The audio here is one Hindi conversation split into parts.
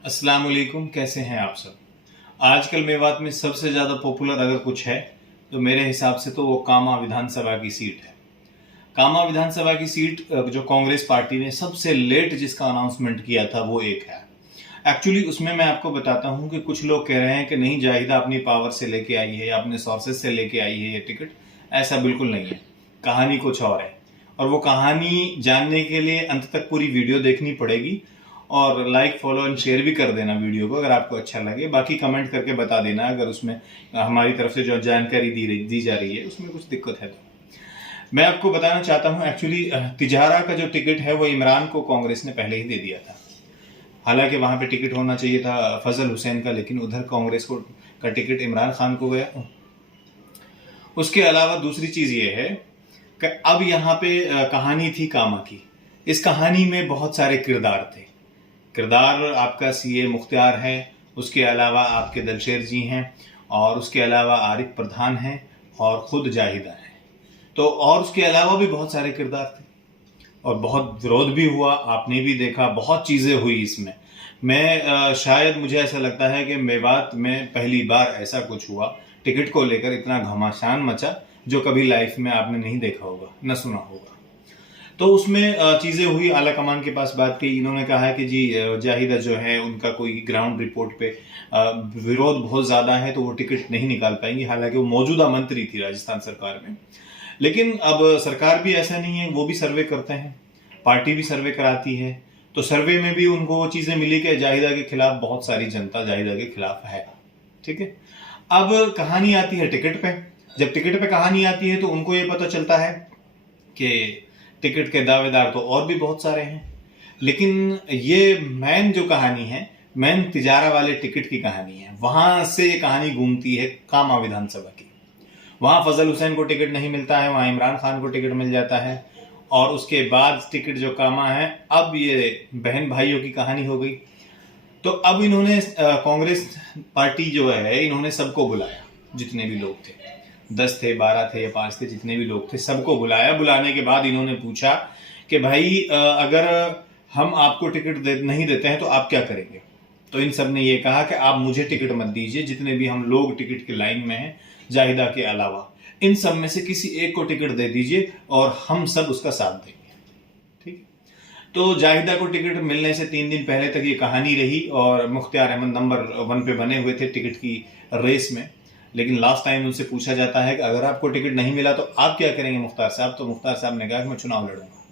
अस्सलाम वालेकुम, कैसे हैं आप सब। आजकल मेवात में सबसे ज़्यादा पॉपुलर अगर कुछ है तो मेरे हिसाब से तो वो कामा विधानसभा की सीट है। कामा विधानसभा की सीट जो कांग्रेस पार्टी ने सबसे लेट जिसका अनाउंसमेंट किया था वो एक है। एक्चुअली उसमें मैं आपको बताता हूं कि कुछ लोग कह रहे हैं कि नहीं, जाहिदा अपनी पावर से लेके आई है या अपने सोर्सेज से लेके आई है ये टिकट। ऐसा बिल्कुल नहीं है, कहानी कुछ और है। और वो कहानी जानने के लिए अंत तक पूरी वीडियो देखनी पड़ेगी। और लाइक, फॉलो एंड शेयर भी कर देना वीडियो को अगर आपको अच्छा लगे। बाकी कमेंट करके बता देना अगर उसमें हमारी तरफ से जो जानकारी दी जा रही है उसमें कुछ दिक्कत है तो। मैं आपको बताना चाहता हूं, एक्चुअली तिजारा का जो टिकट है वो इमरान को कांग्रेस ने पहले ही दे दिया था। हालांकि वहां पे टिकट होना चाहिए था फजल हुसैन का, लेकिन उधर कांग्रेस को का टिकट इमरान खान को गया। उसके अलावा दूसरी चीज ये है कि अब यहाँ पे कहानी थी कामा की। इस कहानी में बहुत सारे किरदार थे। किरदार आपका सीए मुख्तियार है, उसके अलावा आपके दलशेर जी हैं, और उसके अलावा आरिफ प्रधान हैं, और खुद जाहिदा है। तो और उसके अलावा भी बहुत सारे किरदार थे और बहुत विरोध भी हुआ, आपने भी देखा, बहुत चीजें हुई इसमें। मैं शायद मुझे ऐसा लगता है कि मेवात में पहली बार ऐसा कुछ हुआ, टिकट को लेकर इतना घमासान मचा जो कभी लाइफ में आपने नहीं देखा होगा, न सुना होगा। तो उसमें चीजें हुई, आला कमान के पास बात की। इन्होंने कहा है कि जी जाहिदा जो है उनका कोई ग्राउंड रिपोर्ट पे विरोध बहुत ज्यादा है तो वो टिकट नहीं निकाल पाएंगी। हालांकि वो मौजूदा मंत्री थी राजस्थान सरकार में, लेकिन अब सरकार भी ऐसा नहीं है, वो भी सर्वे करते हैं, पार्टी भी सर्वे कराती है। तो सर्वे में भी उनको वो चीजें मिली कि जाहिदा के खिलाफ बहुत सारी जनता जाहिदा के खिलाफ है। ठीक है, अब कहानी आती है टिकट पे। जब टिकट पे कहानी आती है तो उनको ये पता चलता है कि टिकट के दावेदार तो और भी बहुत सारे हैं, लेकिन ये मैन जो कहानी है, मैन तिजारा वाले टिकट की कहानी है। वहां से ये कहानी घूमती है कामा विधानसभा की। वहां फजल हुसैन को टिकट नहीं मिलता है, वहां इमरान खान को टिकट मिल जाता है, और उसके बाद टिकट जो कामा है, अब ये बहन भाइयों की कहानी हो गई। तो अब इन्होंने कांग्रेस पार्टी जो है, इन्होंने सबको बुलाया, जितने भी लोग थे, 10 थे, 12 थे या 5 थे, जितने भी लोग थे सबको बुलाया। बुलाने के बाद इन्होंने पूछा कि भाई अगर हम आपको टिकट नहीं देते हैं तो आप क्या करेंगे। तो इन सब ने ये कहा कि आप मुझे टिकट मत दीजिए, जितने भी हम लोग टिकट की लाइन में हैं जाहिदा के अलावा, इन सब में से किसी एक को टिकट दे दीजिए और हम सब उसका साथ देंगे। ठीक। तो जाहिदा को टिकट मिलने से 3 दिन पहले तक ये कहानी रही और मुख्तियार अहमद नंबर 1 पे बने हुए थे टिकट की रेस में। लेकिन लास्ट टाइम उनसे पूछा जाता है कि अगर आपको टिकट नहीं मिला तो आप क्या करेंगे मुख्तार साहब। तो मुख्तार साहब ने कहा कि मैं चुनाव लड़ूंगा,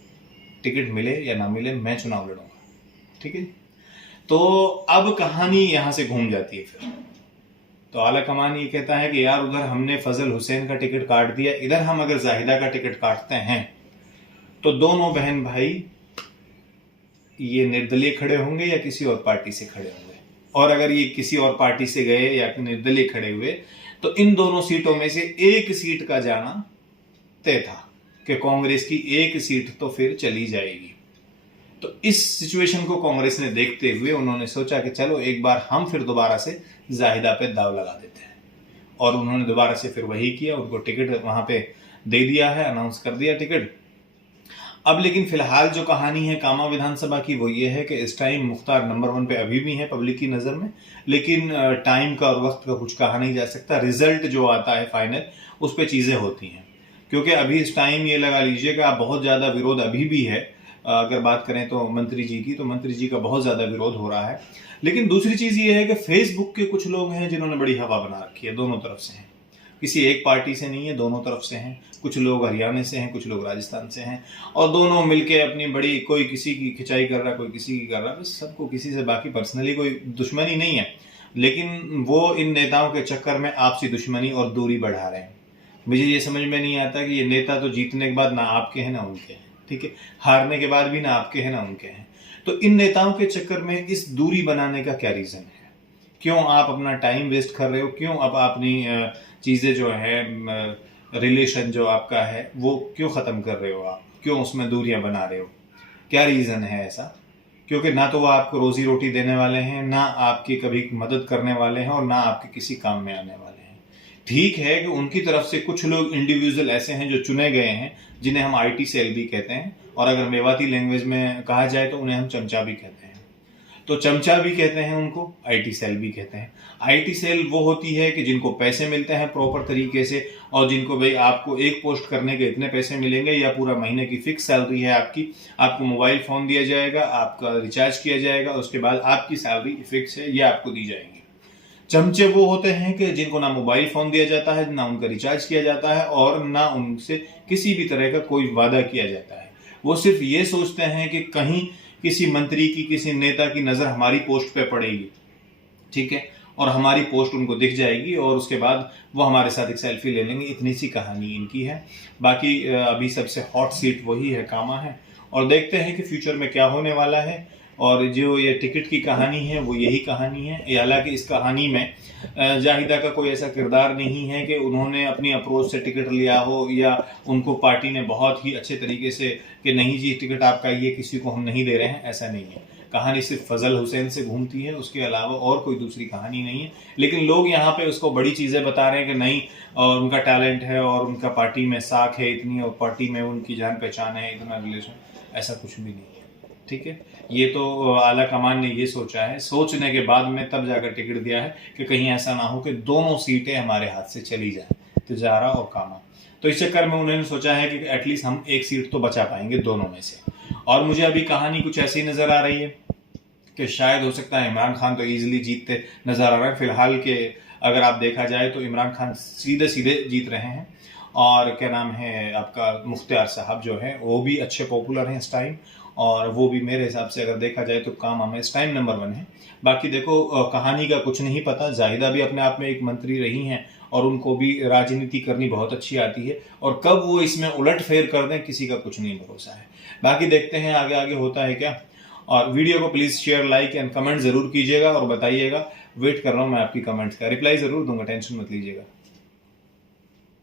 टिकट मिले या ना मिले मैं चुनाव लड़ूंगा। ठीक है, तो अब कहानी यहां से घूम जाती है फिर। तो आला कमान ये कहता है कि यार उधर हमने फजल हुसैन का टिकट काट दिया, इधर हम अगर जाहिदा का टिकट काटते हैं तो दोनों बहन भाई ये निर्दलीय खड़े होंगे या किसी और पार्टी से खड़े होंगे। और अगर ये किसी और पार्टी से गए या निर्दलीय खड़े हुए तो इन दोनों सीटों में से एक सीट का जाना तय था कि कांग्रेस की एक सीट तो फिर चली जाएगी। तो इस सिचुएशन को कांग्रेस ने देखते हुए उन्होंने सोचा कि चलो एक बार हम फिर दोबारा से जाहिदा पे दाव लगा देते हैं। और उन्होंने दोबारा से फिर वही किया, उनको टिकट वहां पे दे दिया है, अनाउंस कर दिया टिकट। अब लेकिन फिलहाल जो कहानी है कामा विधानसभा की वो ये है कि इस टाइम मुख्तार नंबर 1 पे अभी भी है पब्लिक की नजर में, लेकिन टाइम का और वक्त का कुछ कहा नहीं जा सकता। रिजल्ट जो आता है फाइनल, उस पर चीजें होती हैं। क्योंकि अभी इस टाइम ये लगा लीजिए कि आप बहुत ज्यादा विरोध अभी भी है। अगर बात करें तो मंत्री जी की, तो मंत्री जी का बहुत ज्यादा विरोध हो रहा है। लेकिन दूसरी चीज ये है कि फेसबुक के कुछ लोग हैं जिन्होंने बड़ी हवा बना रखी है, दोनों तरफ से हैं, किसी एक पार्टी से नहीं है, दोनों तरफ से हैं। कुछ लोग हरियाणा से हैं, कुछ लोग राजस्थान से हैं, और दोनों मिलके अपनी बड़ी, कोई किसी की खिंचाई कर रहा, कोई किसी की कर रहा, बस सबको किसी से बाकी पर्सनली कोई दुश्मनी नहीं है, लेकिन वो इन नेताओं के चक्कर में आपसी दुश्मनी और दूरी बढ़ा रहे हैं। मुझे ये समझ में नहीं आता कि ये नेता तो जीतने के बाद ना आपके हैं ना उनके हैं, ठीक है, हारने के बाद भी ना आपके हैं ना उनके हैं। तो इन नेताओं के चक्कर में इस दूरी बनाने का क्या रीजन है? क्यों आप अपना टाइम वेस्ट कर रहे हो? क्यों अब अपनी चीजें जो है, रिलेशन जो आपका है वो क्यों खत्म कर रहे हो? आप क्यों उसमें दूरियां बना रहे हो? क्या रीजन है ऐसा? क्योंकि ना तो वो आपको रोजी रोटी देने वाले हैं, ना आपकी कभी मदद करने वाले हैं, और ना आपके किसी काम में आने वाले हैं। ठीक है कि उनकी तरफ से कुछ लोग इंडिविजुअल ऐसे हैं जो चुने गए हैं, जिन्हें हम IT सेल भी कहते हैं, और अगर मेवाती लैंग्वेज में कहा जाए तो उन्हें हम चमचा भी कहते हैं। तो चमचा भी कहते हैं उनको, आईटी सेल भी कहते हैं। आईटी सेल वो होती है कि जिनको पैसे मिलते हैं प्रॉपर तरीके से, और जिनको भाई आपको एक पोस्ट करने के इतने पैसे मिलेंगे या पूरा महीने की फिक्स सैलरी है आपकी, आपको मोबाइल फोन दिया जाएगा, आपका रिचार्ज किया जाएगा, उसके बाद आपकी सैलरी फिक्स है ये आपको दी जाएगी। चमचे वो होते हैं कि जिनको ना मोबाइल फोन दिया जाता है, ना उनका रिचार्ज किया जाता है, और ना उनसे किसी भी तरह का कोई वादा किया जाता है। वो सिर्फ ये सोचते हैं कि कहीं किसी मंत्री की, किसी नेता की नजर हमारी पोस्ट पे पड़ेगी, ठीक है, और हमारी पोस्ट उनको दिख जाएगी और उसके बाद वो हमारे साथ एक सेल्फी ले लेंगे। इतनी सी कहानी इनकी है। बाकी अभी सबसे हॉट सीट वही है, कामा है, और देखते हैं कि फ्यूचर में क्या होने वाला है। और जो ये टिकट की कहानी है वो यही कहानी है। हालांकि इस कहानी में जाहिदा का कोई ऐसा किरदार नहीं है कि उन्होंने अपनी अप्रोच से टिकट लिया हो, या उनको पार्टी ने बहुत ही अच्छे तरीके से कि नहीं जी टिकट आपका ये, किसी को हम नहीं दे रहे हैं, ऐसा नहीं है। कहानी सिर्फ फजल हुसैन से घूमती है, उसके अलावा और कोई दूसरी कहानी नहीं है। लेकिन लोग यहाँ पे उसको बड़ी चीज़ें बता रहे हैं कि नहीं, और उनका टैलेंट है और उनका पार्टी में साख है इतनी, और पार्टी में उनकी जान पहचान है, इतना रिलेशन। ऐसा कुछ भी नहीं है, ठीक है। ये तो आला कमान ने ये सोचा है, सोचने के बाद में तब जाकर टिकट दिया है कि कहीं ऐसा ना हो कि दोनों सीटें हमारे हाथ से चली जाएं, तिजारा और कामा। तो इस चक्कर में उन्होंने सोचा है कि एटलीस्ट हम एक सीट तो बचा पाएंगे दोनों में से। और मुझे अभी कहानी कुछ ऐसी नजर आ रही है कि शायद हो सकता है इमरान खान तो इजीली जीतते नजर आ रहे हैं। फिलहाल के अगर आप देखा जाए तो इमरान खान सीधे सीधे जीत रहे हैं, और क्या नाम है आपका, मुख्तियार साहब जो है वो भी अच्छे पॉपुलर हैं इस टाइम, और वो भी मेरे हिसाब से अगर देखा जाए तो काम हमें इस टाइम नंबर 1 है। बाकी देखो कहानी का कुछ नहीं पता। जाहिदा भी अपने आप में एक मंत्री रही हैं और उनको भी राजनीति करनी बहुत अच्छी आती है, और कब वो इसमें उलट फेर कर दें किसी का कुछ नहीं भरोसा है। बाकी देखते हैं आगे आगे होता है क्या। और वीडियो को please share, like and comment जरूर कीजिएगा और बताइएगा। वेट कर रहा हूं मैं आपकी कमेंट्स का, रिप्लाई जरूर दूंगा, टेंशन मत लीजिएगा।